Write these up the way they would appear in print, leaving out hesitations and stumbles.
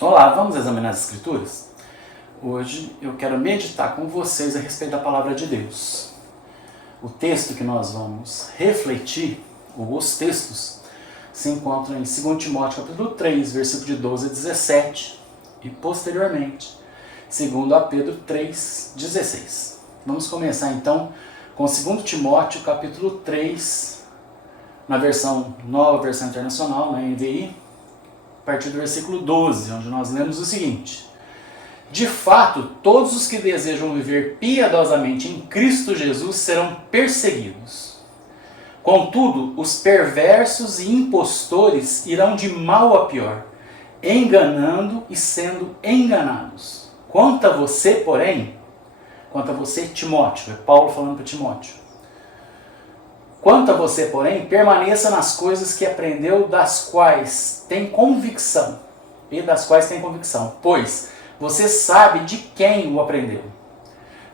Olá, vamos examinar as Escrituras? Hoje eu quero meditar com vocês a respeito da Palavra de Deus. O texto que nós vamos refletir, ou os textos, se encontram em 2 Timóteo capítulo 3, versículo de 12 a 17, e posteriormente, 2 Pedro 3, 16. Vamos começar então com 2 Timóteo capítulo 3, na versão nova, versão internacional, na NVI, a partir do versículo 12, onde nós lemos o seguinte: de fato, todos os que desejam viver piedosamente em Cristo Jesus serão perseguidos. Contudo, os perversos e impostores irão de mal a pior, enganando e sendo enganados. Quanto a você, porém, quanto a você, Timóteo, é Paulo falando para Timóteo. Quanto a você, porém, permaneça nas coisas que aprendeu, das quais tem convicção, pois você sabe de quem o aprendeu.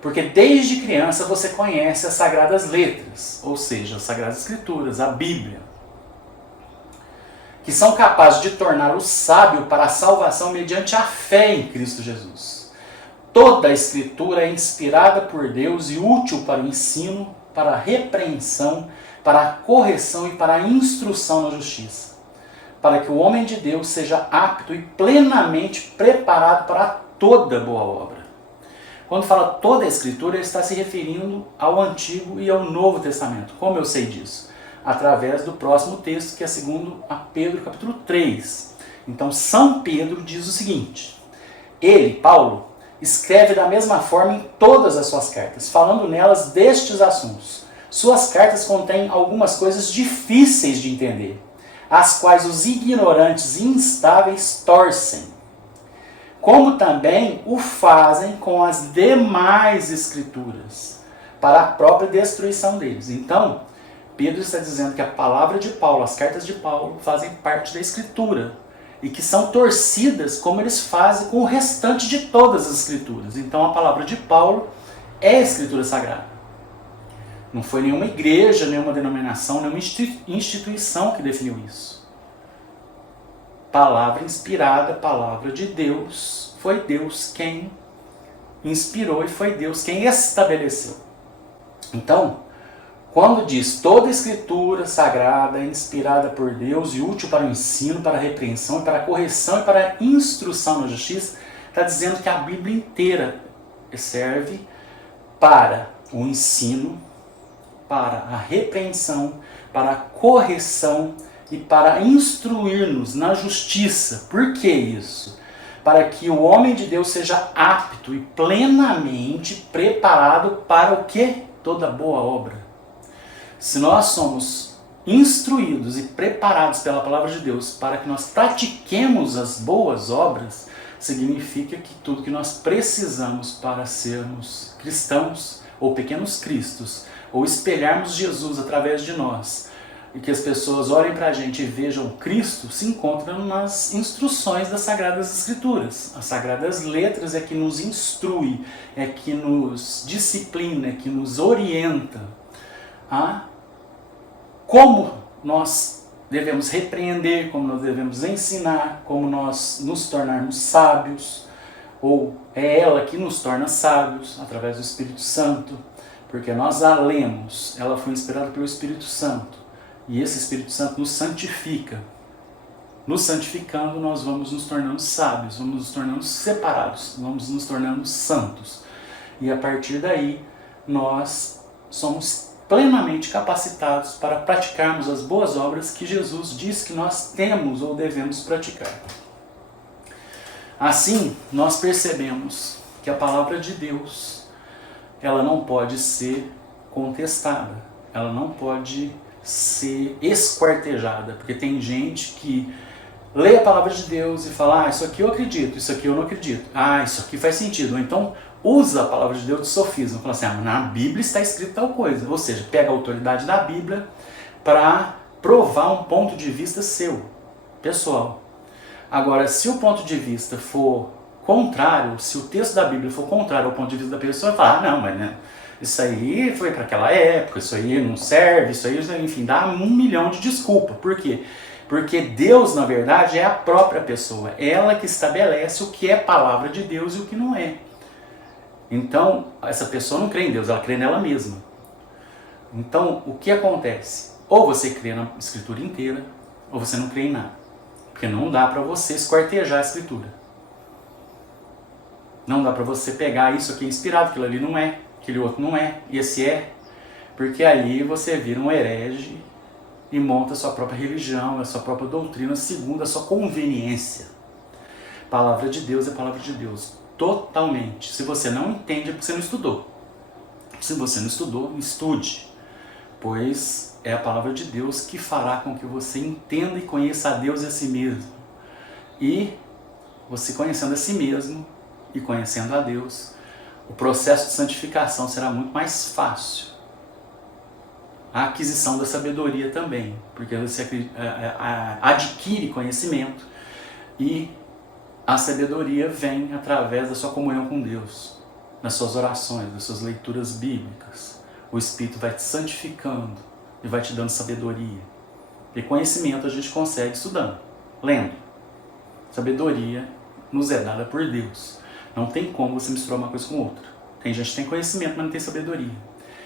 Porque desde criança você conhece as Sagradas Letras, ou seja, as Sagradas Escrituras, a Bíblia, que são capazes de torná-lo sábio para a salvação mediante a fé em Cristo Jesus. Toda a Escritura é inspirada por Deus e útil para o ensino, para a repreensão, para a correção e para a instrução na justiça, para que o homem de Deus seja apto e plenamente preparado para toda boa obra. Quando fala toda a Escritura, ele está se referindo ao Antigo e ao Novo Testamento. Como eu sei disso? Através do próximo texto, que é 2 Pedro capítulo 3. Então, São Pedro diz o seguinte: ele, Paulo, escreve da mesma forma em todas as suas cartas, falando nelas destes assuntos. Suas cartas contêm algumas coisas difíceis de entender, as quais os ignorantes e instáveis torcem, como também o fazem com as demais Escrituras, para a própria destruição deles. Então, Pedro está dizendo que a palavra de Paulo, as cartas de Paulo, fazem parte da Escritura, e que são torcidas como eles fazem com o restante de todas as Escrituras. Então a palavra de Paulo é a Escritura Sagrada. Não foi nenhuma igreja, nenhuma denominação, nenhuma instituição que definiu isso. Palavra inspirada, palavra de Deus, foi Deus quem inspirou e foi Deus quem estabeleceu. Então, quando diz toda a Escritura Sagrada é inspirada por Deus e útil para o ensino, para a repreensão, para a correção e para a instrução na justiça, está dizendo que a Bíblia inteira serve para o ensino, para a repreensão, para a correção e para instruir-nos na justiça. Por que isso? Para que o homem de Deus seja apto e plenamente preparado para o quê? Toda boa obra. Se nós somos instruídos e preparados pela palavra de Deus para que nós pratiquemos as boas obras, significa que tudo que nós precisamos para sermos cristãos, ou pequenos cristos, ou espelharmos Jesus através de nós, e que as pessoas olhem para a gente e vejam Cristo, se encontram nas instruções das Sagradas Escrituras. As Sagradas Letras é que nos instrui, é que nos disciplina, é que nos orienta a como nós devemos repreender, como nós devemos ensinar, como nós nos tornarmos sábios, ou é ela que nos torna sábios através do Espírito Santo, porque nós a lemos, ela foi inspirada pelo Espírito Santo, e esse Espírito Santo nos santifica. Nos santificando, nós vamos nos tornando sábios, vamos nos tornando separados, vamos nos tornando santos. E a partir daí, nós somos plenamente capacitados para praticarmos as boas obras que Jesus diz que nós temos ou devemos praticar. Assim, nós percebemos que a palavra de Deus, ela não pode ser contestada, ela não pode ser esquartejada, porque tem gente que lê a palavra de Deus e fala: isso aqui eu acredito, isso aqui eu não acredito, isso aqui faz sentido, ou então usa a palavra de Deus de sofisma, fala assim: na Bíblia está escrito tal coisa, ou seja, pega a autoridade da Bíblia para provar um ponto de vista seu, pessoal. Agora, se o ponto de vista for contrário, se o texto da Bíblia for contrário ao ponto de vista da pessoa, vai falar: não, mas né, isso aí foi para aquela época, isso aí não serve, isso aí, enfim, dá 1 milhão de desculpas. Por quê? Porque Deus, na verdade, é a própria pessoa. Ela que estabelece o que é palavra de Deus e o que não é. Então, essa pessoa não crê em Deus, ela crê nela mesma. Então, o que acontece? Ou você crê na Escritura inteira, ou você não crê em nada. Porque não dá para você esquartejar a Escritura. Não dá para você pegar isso aqui é inspirado, aquilo ali não é, aquele outro não é, e esse é. Porque aí você vira um herege e monta a sua própria religião, a sua própria doutrina, segundo a sua conveniência. Palavra de Deus é palavra de Deus, totalmente. Se você não entende, é porque você não estudou. Se você não estudou, estude, pois é a palavra de Deus que fará com que você entenda e conheça a Deus e a si mesmo. E você conhecendo a si mesmo e conhecendo a Deus, o processo de santificação será muito mais fácil. A aquisição da sabedoria também, porque você adquire conhecimento e a sabedoria vem através da sua comunhão com Deus, nas suas orações, das suas leituras bíblicas. O Espírito vai te santificando e vai te dando sabedoria. E conhecimento a gente consegue estudando, lendo. Sabedoria nos é dada por Deus. Não tem como você misturar uma coisa com outra. Tem gente que tem conhecimento, mas não tem sabedoria.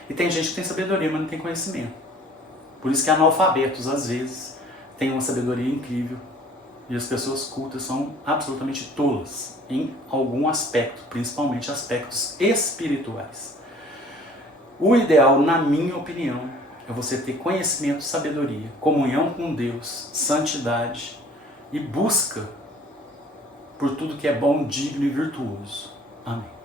E tem gente que tem sabedoria, mas não tem conhecimento. Por isso que analfabetos, às vezes, têm uma sabedoria incrível. E as pessoas cultas são absolutamente tolas em algum aspecto, principalmente aspectos espirituais. O ideal, na minha opinião, é você ter conhecimento, sabedoria, comunhão com Deus, santidade e busca por tudo que é bom, digno e virtuoso. Amém.